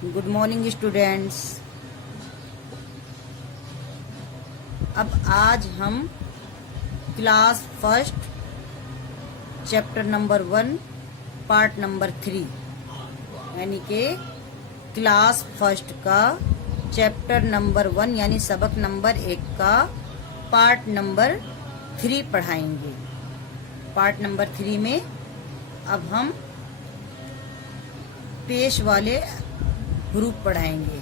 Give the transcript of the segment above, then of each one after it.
Good morning students. अब आज हम class first chapter number 1 part number 3 यानी कि क्लास फर्स्ट का चैप्टर नंबर 1 यानी सबक नंबर 1 का पार्ट नंबर 3 पढ़ाएंगे। पार्ट नंबर 3 में अब हम पेश वाले ग्रुप पढ़ाएंगे।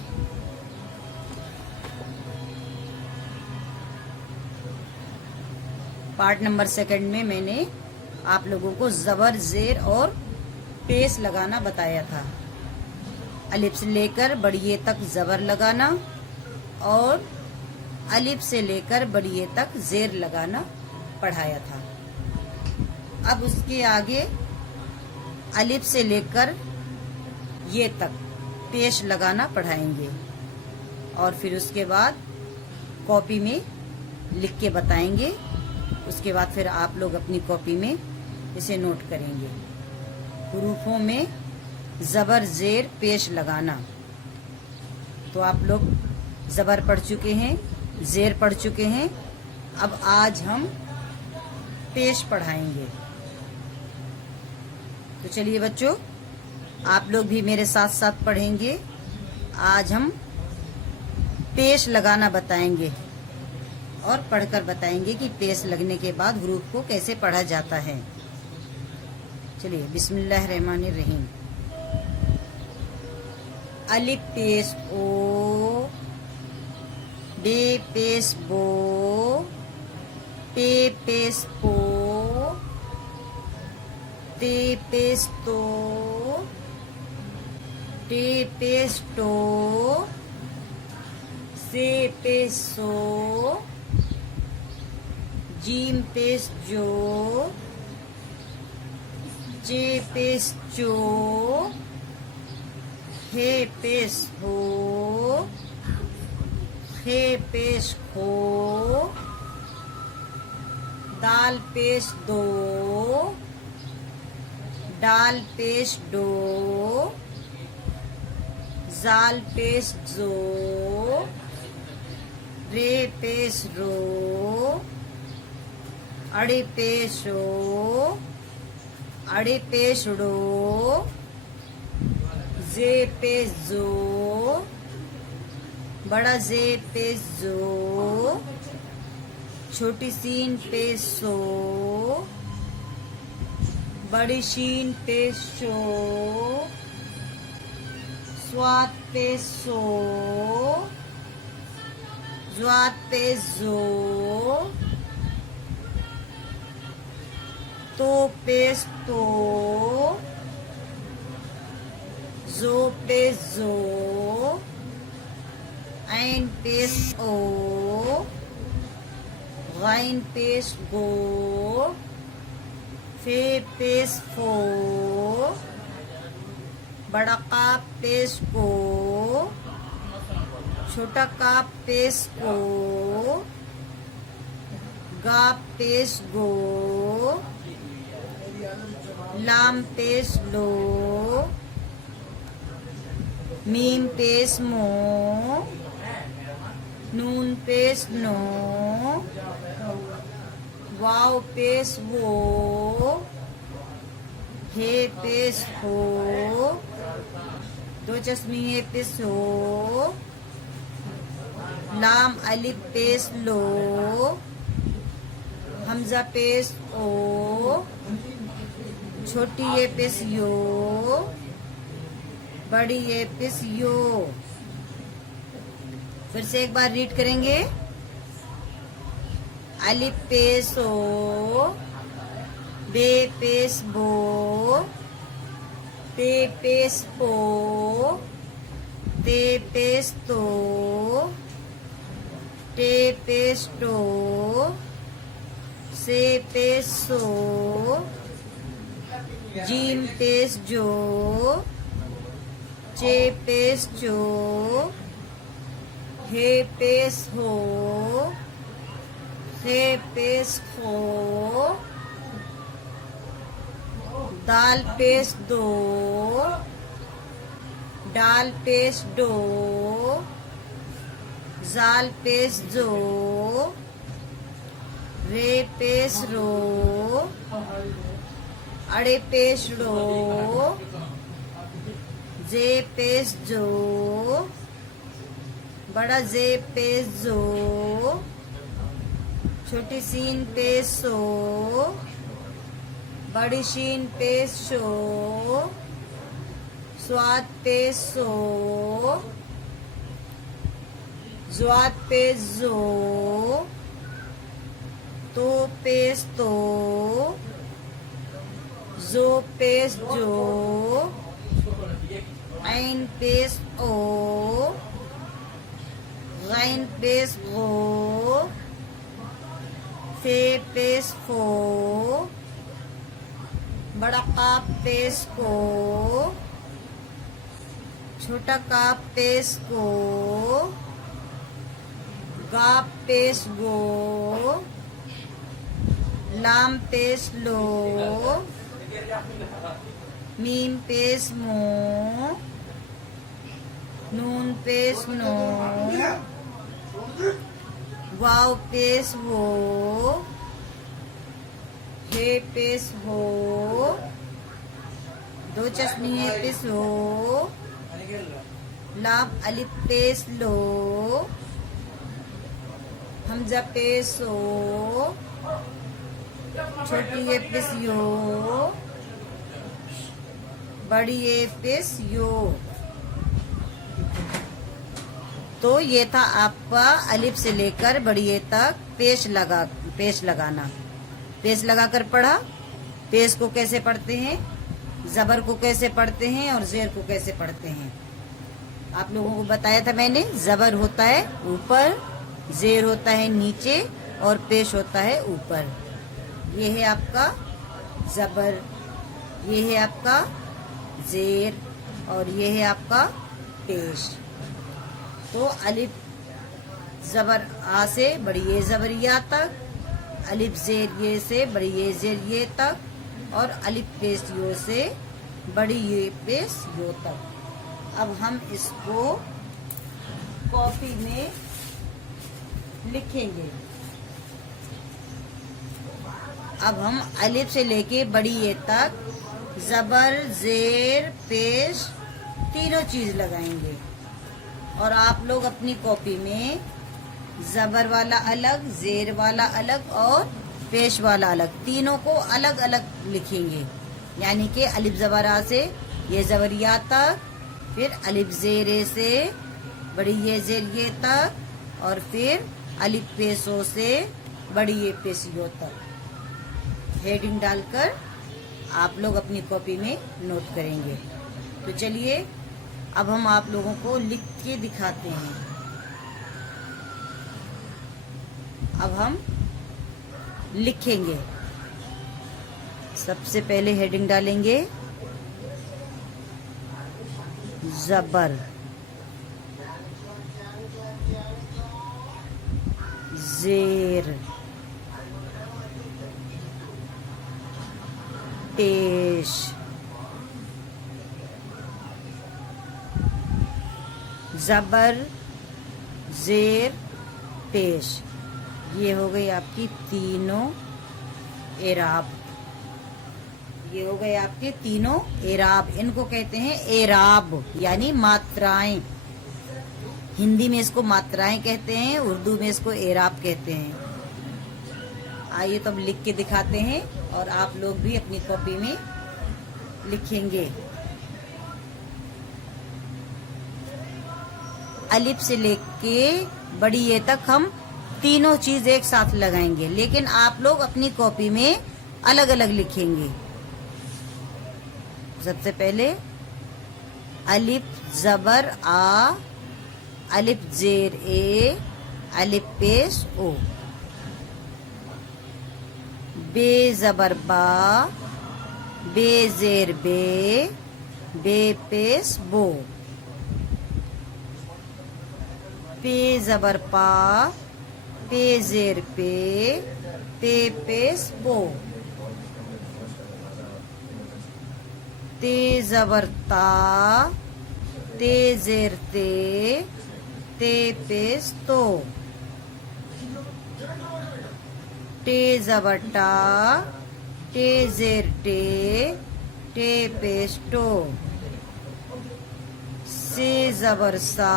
पार्ट नंबर 2 में मैंने आप लोगों को जबर, जेर और पेश लगाना बताया था। अलिफ से लेकर बड़िए तक जबर लगाना और अलिफ से लेकर बड़िए तक जेर लगाना पढ़ाया था। अब उसके आगे अलिफ से लेकर ये तक पेश लगाना पढ़ाएंगे और फिर उसके बाद कॉपी में लिख के बताएंगे। उसके बाद फिर आप लोग अपनी कॉपी में इसे नोट करेंगे। हुरूफों में जबर, जेर, पेश लगाना। तो आप लोग जबर पढ़ चुके हैं, जेर पढ़ चुके हैं। अब आज हम पेश पढ़ाएंगे। तो चलिए बच्चों, आप लोग भी मेरे साथ साथ पढ़ेंगे। आज हम पेश लगाना बताएंगे और पढ़कर बताएंगे कि पेश लगने के बाद हुरूफ को कैसे पढ़ा जाता है। चलिए, बिस्मिल्लाहिर्रहमानिर्रहीम। अलिफ पेश ओ, बे पेश बो, पे पेश पो, ते पेश तो, टे पेश टो, से पेश सो, जीम पेश जो, जे पेश चो, हे पेश हो, हे पेश खो, दाल पेश दो, डाल पेश डो, जाल पेश जो, रे पेश रो, अड़े पेश ओ, अड़े पेश डो, जे पेश जो, बड़ा जे पेश जो, छोटी सीन पेश सो, बड़ी शीन पेश शो, स्वाद पेश सो, ज्वाद पेश जो, तो पेश तो, जो पेश जो, ऐन पेश ओ, गैन पेश गो, फे पेश फो, बड़ा काप पेश को, छोटा काप पेश को, गाप पेश गो, लाम पेश लो, मीम पेश मो, नून पेश नो, वाव पेश वो, हे पेश हो, दो चश्मिए पेश हो, लाम अलिफ पेश लो, हमजा पेश ओ, छोटी ये पेश यो, बड़ी ये पेश यो। फिर से एक बार रीड करेंगे। अलिफ पेश ओ, बे पेश बो, पे पेश पो, ते पेश तो, टे पेश टो, से पेश सो, जीम पेश जो, चे पेश चो, हे पेश हो, हे पेश खो, दाल पेश दो, डाल पेश डो, जाल पेश जो, रे पेश रो, अड़े पेश रो, जे पेश जो, बड़ा जे पेश जो, छोटी सीन पेश सो, बड़ी शीन पेश शो, स्वाद पेश सो, ज्वाद पेश जो, तो पेश तो, जो पेश जो, ऐन पेश ओ, गैन पेश गो, फे पेश फो, बड़ा काप पेश को, छोटा काप पेश को, गाप पेश गो, लाम पेश लो, मीम पेश मो, नून पेश नो, वाव पेश वो, हे पेश हो, दो चश्मे पेश हो, लाभ अलिफ पेश लो, हमजा पेश हो, छोटी ये पेश यो, बड़ी ये पेश यो। तो ये था आपका अलिफ से लेकर बड़ी ए तक पेश लगाना। पेश लगाकर पढ़ा। पेश को कैसे पढ़ते हैं, जबर को कैसे पढ़ते हैं और जेर को कैसे पढ़ते हैं आप लोगों को बताया था मैंने। जबर होता है ऊपर, जेर होता है नीचे और पेश होता है ऊपर। ये है आपका जबर, ये है आपका जेर और ये है आपका पेश। तो अलिफ जबर आ से बड़ी ये जबर या तक, अलिफ जेर ये से बड़ी ये जेर ये तक, और अलिफ पेश यो से बड़ी ये पेश यो तक। अब हम इसको कॉपी में लिखेंगे। अब हम अलिफ से लेके बड़ी ये तक जबर जेर पेश तीनों चीज लगाएंगे। और आप लोग अपनी कॉपी में जबर वाला अलग, जेर वाला अलग और पेश वाला अलग, तीनों को अलग अलग लिखेंगे। यानी कि अलिफ जबर आ से ये जबर या तक, फिर अलिफ जेर ए से बड़ी ये जेर ये तक, और फिर अलिफ पेशो से बड़ी ये पेशियो तक। हेडिंग डालकर आप लोग अपनी कॉपी में नोट करेंगे। तो चलिए अब हम आप लोगों को लिख के दिखाते हैं। अब हम लिखेंगे। सबसे पहले हेडिंग डालेंगे जबर, जेर, पेश, जबर, जेर, पेश। ये हो गई आपकी तीनों एराब। ये हो गए आपके तीनों एराब। इनको कहते हैं एराब यानी मात्राएं। हिंदी में इसको मात्राएं कहते हैं, उर्दू में इसको एराब कहते हैं। आइए तो हम लिख के दिखाते हैं और आप लोग भी अपनी कॉपी में लिखेंगे। अलिफ से लेके बड़ी ये तक हम तीनों चीज एक साथ लगाएंगे, लेकिन आप लोग अपनी कॉपी में अलग अलग लिखेंगे। सबसे पहले अलिफ जबर आ, अलिफ जेर ए, अलिफ पेश ओ, बे जबर बा, बे जेर बे, बे पेश बो, पे जबर पा, पे जेर पे, पे पेश बो, ते जबर ता, ते जेर ते पेश तो, टे जबर टा, टे जेर टे पेश टो, से जबर सा,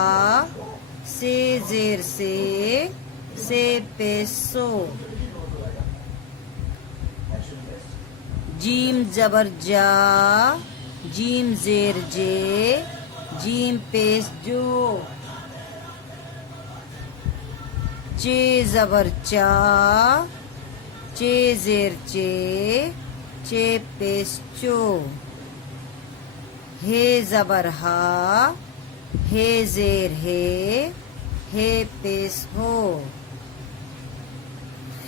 से जेर से पेश सो, जीम जबर जा, जीम जेर जीम पेश जो, चे जबर चा, चे जेर चे पेश चो, हे जबर हा, हे जेर हे पेश हो,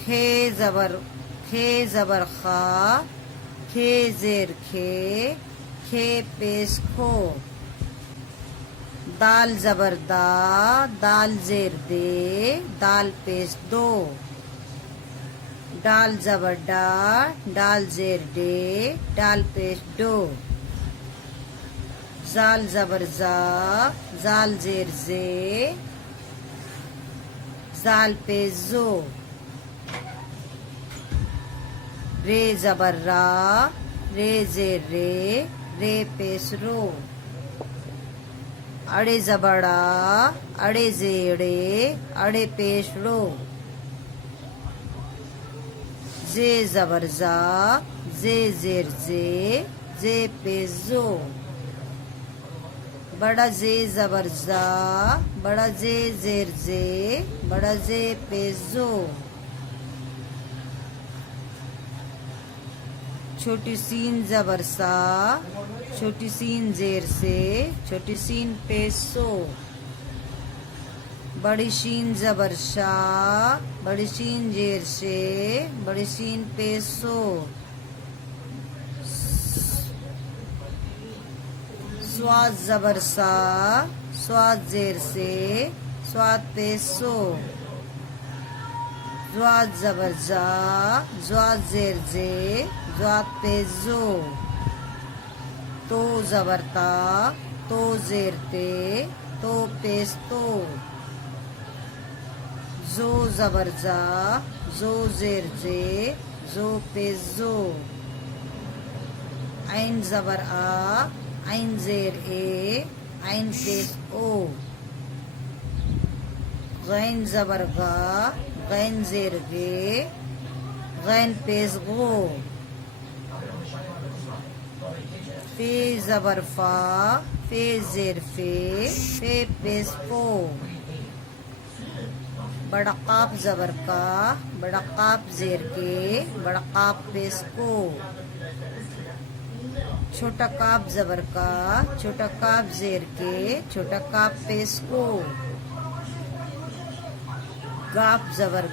खे जबर खा, खे जेर खे पेश खो, दाल जबर दाल जेर दाल पेश दो, डाल जबर डाल जेर डाल पेश डो, जाल जबर जाल जेर जाल पेश जो, रे जबर रे जेर रे पेश रो, अड़े जबड़ा अड़े जेड़े अड़े पेश रो, जे जबर जे जेर जे पेश जो, बड़ा जे जबर बड़ा जे जेर बड़ा जे पेश जो, छोटी सीन जबर सा, छोटी सीन जेर छोटी सीन पेश सो, बड़ी शीन जबर शाह, बड़ी शीन जेर बड़ी शीन पेश सो, स्वाद जबर सा, स्वाद जेर स्वाद पेश सो, ज्वाद जबर ज्वाद जेर ज्वाद पेश जो, तो जबर तो जेर तो पेश तो, जो जबर जो जेर जो पेश जो, ऐन जबर ऐन जेर ऐन पेश ओ, गैन जबर गैन जेर गैन पेश गो, फे जबर फे जेर फे पेश फो, बड़ा काप जबर बड़ा काप जेर बड़ा काप पेश को, छोटा काप जबर छोटा काप जेर छोटा काप पेश को, गाप जबर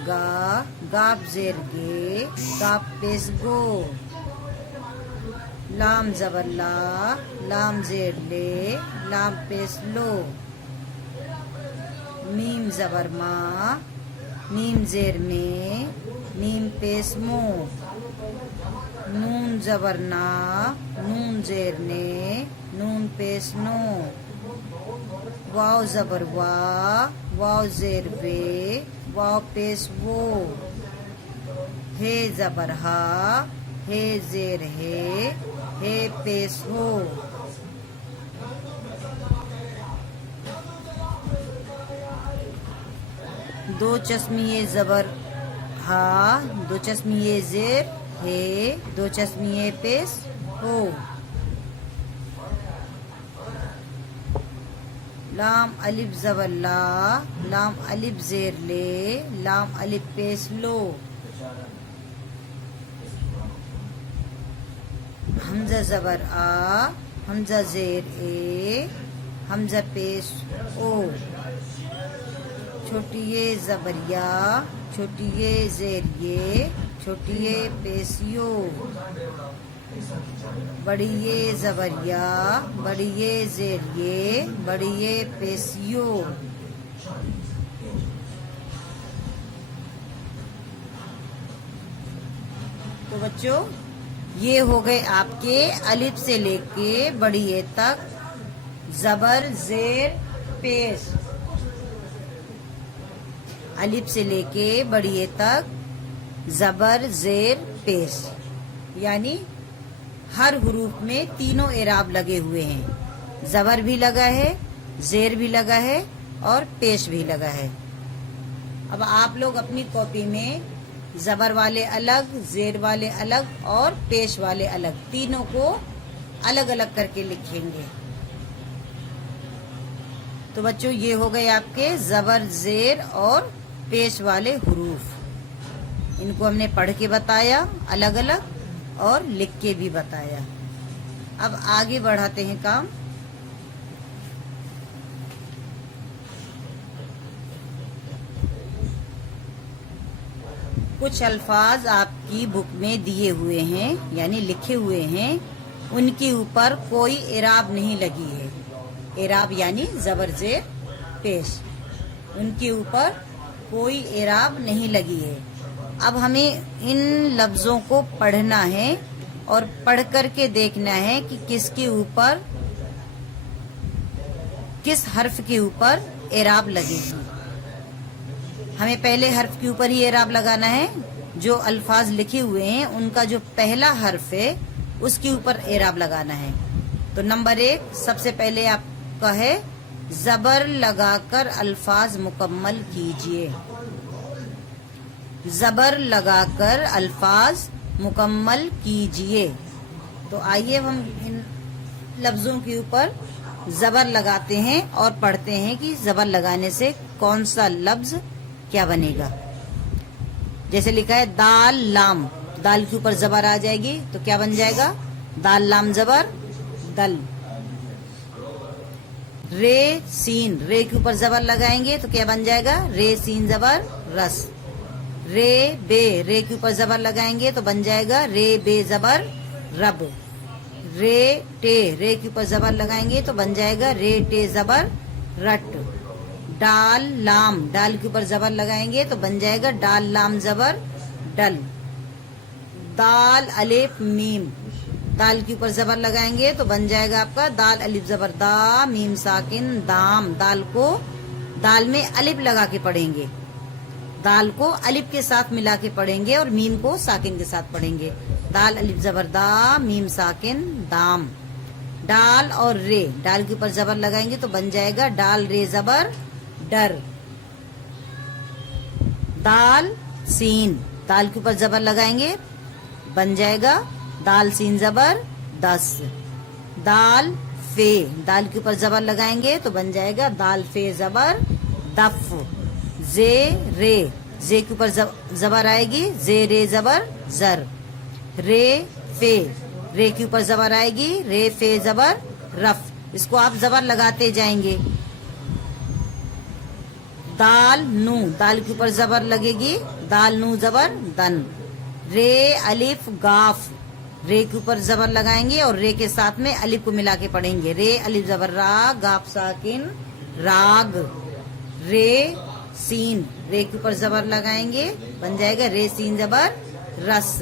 गाप जेर गाप पेश गो, लाम जबर लाम जेर लाम पेश लो, मीम जबर मीम जेर मीम पेश मो, नून जबर नून जेर नून पेश नो, वाव जबर वाव जेर वाव पेश वो, हे जबर हे जेर हे पेश हो, दो चश्मिए जबर हा, दो चश्मिए जेर हे, दो चश्मिए पेश हो, लाम अलिफ जबर लाम अलिफ जेर लाम अलिफ पेश लो, हमजा जबर हमजा जेर हमजा पेश ओ, छोटी ये जबरिया छोटी ये जेर छोटी ये पेशियो, बड़ी ये जबरिया बड़ी ये जेर बड़ी ये पेशियो, तो बच्चों ये हो गए आपके अलिफ से लेके बड़ी ए तक जबर जेर पेश, अलिफ से लेके बड़िए तक जबर जेर पेश, यानी हर हुरूफ में तीनों एराब लगे हुए हैं। जबर भी लगा है, जेर भी लगा है और पेश भी लगा है। अब आप लोग अपनी कॉपी में जबर वाले अलग, जेर वाले अलग और पेश वाले अलग, तीनों को अलग अलग करके लिखेंगे। तो बच्चों ये हो गए आपके जबर, जेर और पेश वाले हुरूफ। इनको हमने पढ़ के बताया अलग अलग और लिख के भी बताया। अब आगे बढ़ाते हैं काम। कुछ अल्फाज आपकी बुक में दिए हुए हैं, यानी लिखे हुए हैं, उनके ऊपर कोई एराब नहीं लगी है। एराब यानी जबर जेर पेश, उनके ऊपर कोई एराब नहीं लगी है। अब हमें इन लफ्जों को पढ़ना है और पढ़ करके देखना है कि किसके ऊपर, किस हर्फ के ऊपर एराब लगेगी। हमें पहले हर्फ के ऊपर ही एराब लगाना है। जो अल्फाज लिखे हुए हैं उनका जो पहला हर्फ है उसके ऊपर एराब लगाना है। तो नंबर 1 सबसे पहले आपका है जबर लगाकर अल्फाज मुकम्मल कीजिए। जबर लगाकर अल्फाज मुकम्मल कीजिए। तो आइए हम इन लफ्जों के ऊपर जबर लगाते हैं और पढ़ते हैं कि जबर लगाने से कौन सा लफ्ज क्या बनेगा। जैसे लिखा है दाल लाम, दाल के ऊपर जबर आ जाएगी तो क्या बन जाएगा, दाल लाम जबर दल। रे सीन, रे के ऊपर जबर लगाएंगे तो क्या बन जाएगा, रे सीन जबर रस। रे बे, रे के ऊपर जबर लगाएंगे तो बन जाएगा रे बे जबर रब। रे टे, रे के ऊपर जबर लगाएंगे तो बन जाएगा रे टे जबर रट। डाल लाम, डाल के ऊपर जबर लगाएंगे तो बन जाएगा डाल लाम जबर डल। दाल अलिफ मीम, दाल के ऊपर जबर लगाएंगे तो बन जाएगा आपका दाल अलिफ जबर दा, मीम साकिन दाम। दाल को, दाल में अलिफ लगा के पढ़ेंगे, दाल को अलिफ के साथ मिला के पढ़ेंगे और मीम को साकिन के साथ पढ़ेंगे। दाल अलिफ जबर दा, मीम साकिन दाम। डाल और रे, डाल के ऊपर जबर लगाएंगे तो बन जाएगा डाल रे जबर डर। दाल सीन, दाल के ऊपर जबर लगाएंगे बन जाएगा दाल सीन जबर 10। दाल फे, दाल के ऊपर जबर लगाएंगे तो बन जाएगा दाल फे जबर दफ। जे रे, जे के ऊपर जबर आएगी जे रे जबर जर। रे फे, रे के ऊपर जबर आएगी रे फे जबर रफ। इसको आप जबर लगाते जाएंगे। दाल नू, दाल के ऊपर जबर लगेगी दाल नू जबर दन। रे अलिफ गाफ, रे के ऊपर जबर लगाएंगे और रे के साथ में अलिफ को मिला के पढ़ेंगे। रे अलिफ जबर रा, गाफ साकिन राग। रे सीन, रे के ऊपर जबर लगाएंगे बन जाएगा रे सीन जबर रस।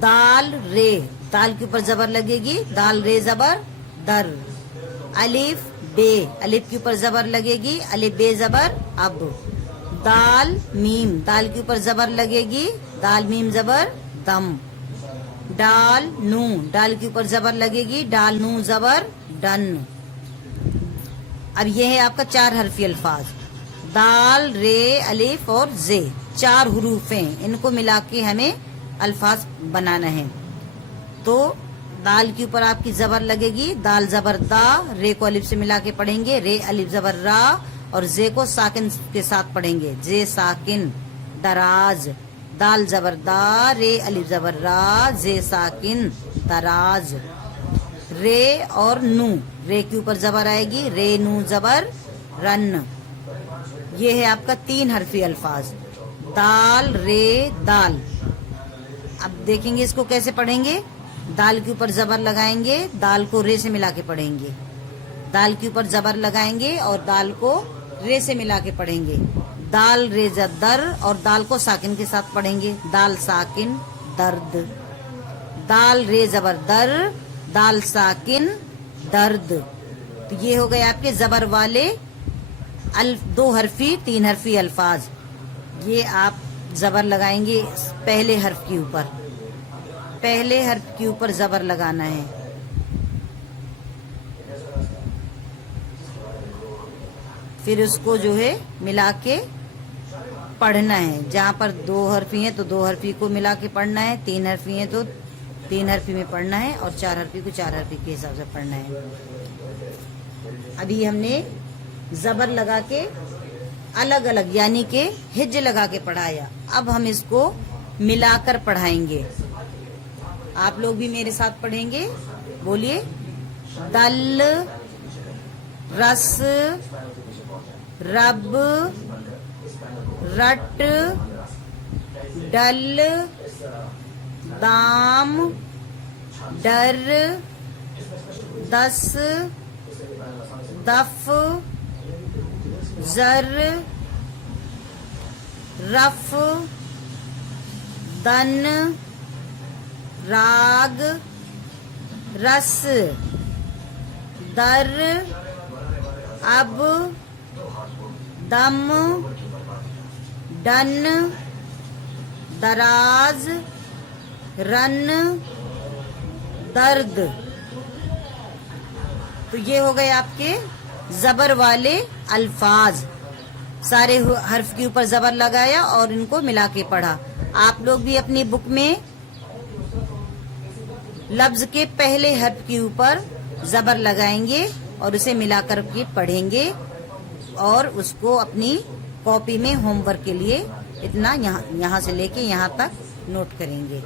दाल रे, दाल के ऊपर जबर लगेगी दाल रे जबर दर। अलिफ बे, अलिफ के ऊपर जबर लगेगी अलिफ बे जबर अब। दाल मीम, दाल के ऊपर जबर लगेगी दाल मीम जबर दम। डाल नू, डाल के ऊपर जबर लगेगी डाल नू जबर डन। अब ये है आपका 4 हरफी अल्फाज। दाल रे अलिफ और जे 4 हुरूफ हैं, इनको मिला के हमें अल्फाज बनाना है। तो दाल के ऊपर आपकी जबर लगेगी दाल जबर दा, रे को अलिफ से मिला के पढ़ेंगे रे अलिफ जबर रा और जे को साकिन के साथ पढ़ेंगे जे साकिन दराज। दाल जबर दा, रे अलिफ जबर रा, जे साकिन दराज। रे और नू, रे के ऊपर जबर आएगी रे नू जबर रन। ये है आपका 3 हरफी अल्फाज दाल रे दाल। अब देखेंगे इसको कैसे पढ़ेंगे। दाल के ऊपर जबर लगाएंगे, दाल को रे से मिला के पढ़ेंगे। दाल के ऊपर जबर लगाएंगे और दाल को रे से मिला के पढ़ेंगे। दाल रे दर और दाल को साकिन के साथ पढ़ेंगे दाल साकिन दर्द। दाल रे जबर दर, दाल साकिन दर्द। तो ये हो गए आपके जबर वाले 2 हरफी 3 हरफी अल्फाज। ये आप जबर लगाएंगे पहले हर्फ के ऊपर, पहले हर्फ के ऊपर जबर लगाना है। फिर उसको जो है मिला के पढ़ना है। जहाँ पर 2 हरफी हैं तो 2 हरफी को मिला के पढ़ना है, 3 हरफी हैं तो 3 हरफी में पढ़ना है, और 4 हरफी को 4 हरफी के हिसाब से पढ़ना है। अभी हमने जबर लगा के अलग अलग यानी के हिज लगा के पढ़ाया। अब हम इसको मिलाकर पढ़ाएंगे। आप लोग भी मेरे साथ पढ़ेंगे, बोलिए। दल रस रब रट डल दाम डर दस दफ जर रफ दन राग रस दर अब दम डन दराज रन दर्द। तो ये हो गए आपके जबर वाले अल्फाज। सारे हर्फ के ऊपर जबर लगाया और इनको मिला के पढ़ा। आप लोग भी अपनी बुक में लफ्ज के पहले हर्फ के ऊपर जबर लगाएंगे और उसे मिलाकर के पढ़ेंगे, और उसको अपनी कॉपी में होमवर्क के लिए इतना यहाँ से लेके यहाँ तक नोट करेंगे।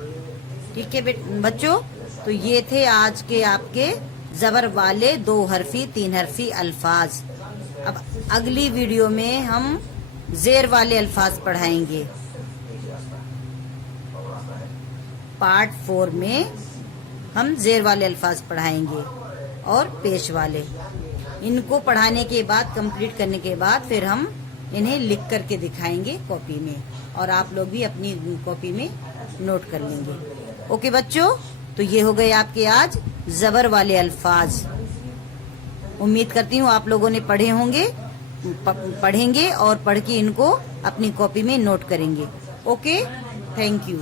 ठीक है बच्चों, तो ये थे आज के आपके जबर वाले 2 हरफी 3 हरफी अल्फाज। अब अगली वीडियो में हम जेर वाले अल्फाज पढ़ाएंगे। पार्ट 4 में हम जेर वाले अल्फाज पढ़ाएंगे और पेश वाले। इनको पढ़ाने के बाद, कंप्लीट करने के बाद, फिर हम इन्हें लिख करके दिखाएंगे कॉपी में, और आप लोग भी अपनी कॉपी में नोट कर लेंगे। ओके बच्चों, तो ये हो गए आपके आज जबर वाले अल्फाज। उम्मीद करती हूँ आप लोगों ने पढ़े होंगे, पढ़ेंगे और पढ़ के इनको अपनी कॉपी में नोट करेंगे। Okay, thank you.